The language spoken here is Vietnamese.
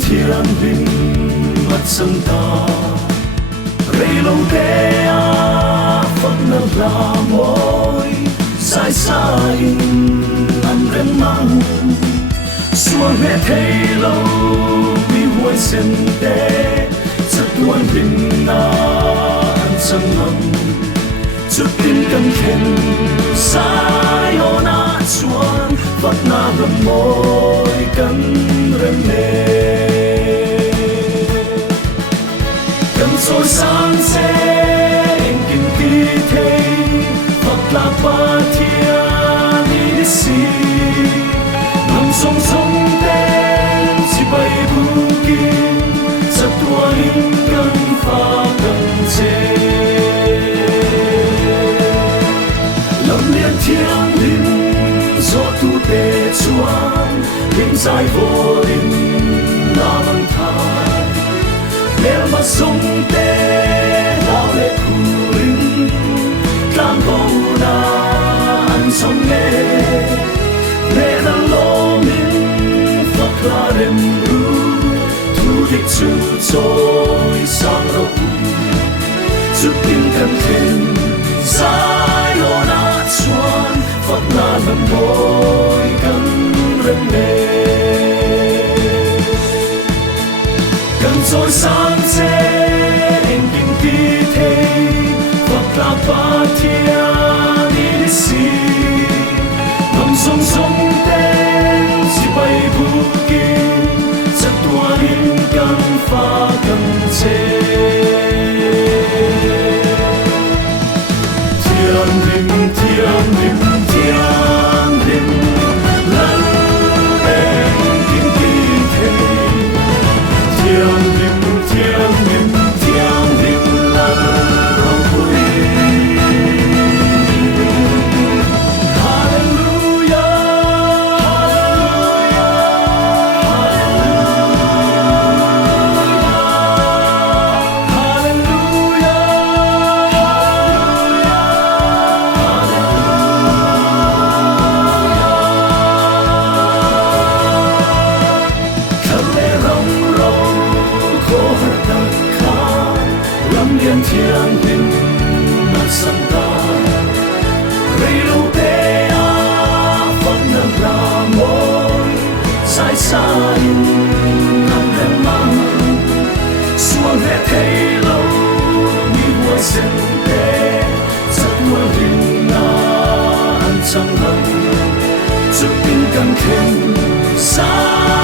thiêng liêng mắt sông ta rây lâu đê phật nở là môi sai sai âm rem mang xuân mẹ thấy lâu bi huôi sen đê rất tuôn bình na ăn sông lòng chút tin cần khen sai ô na xuân phật na rầm môi cần rem nê cần soi sáng sẽ em kinh kỳ thế phật là ba thiên đi si nằm sông sông đen chỉ bay bu kim rất tua hình cần pha cần chế lâm liên thiên linh gió tu tê chuan linh dài vô linh na văn thai lẽ mà sông tê lao lệ khu linh làm bầu na ăn sông nghe lẽ là lo mình phật là đêm ru thu địch chữ trôi sang đâu chút tim cần thêm dài ô na chuan phật là nằm môi cần rem nê cần soi sáng sẽ em kinh tí thế phật là ba thiên đi si nằm sông sông đen chỉ bay bu kim rất tua hình cần pha cần chế thiên linh lần em kinh kỳ thế thiên linh lần rong vui hallelujah thiên linh mắt sông ta rây lâu đê phật nở là môi sai sai nằm đêm mang xuân hè thấy lâu đi hoa sen đê rất mưa hình na ăn trăng lần chút tin cần thêm xa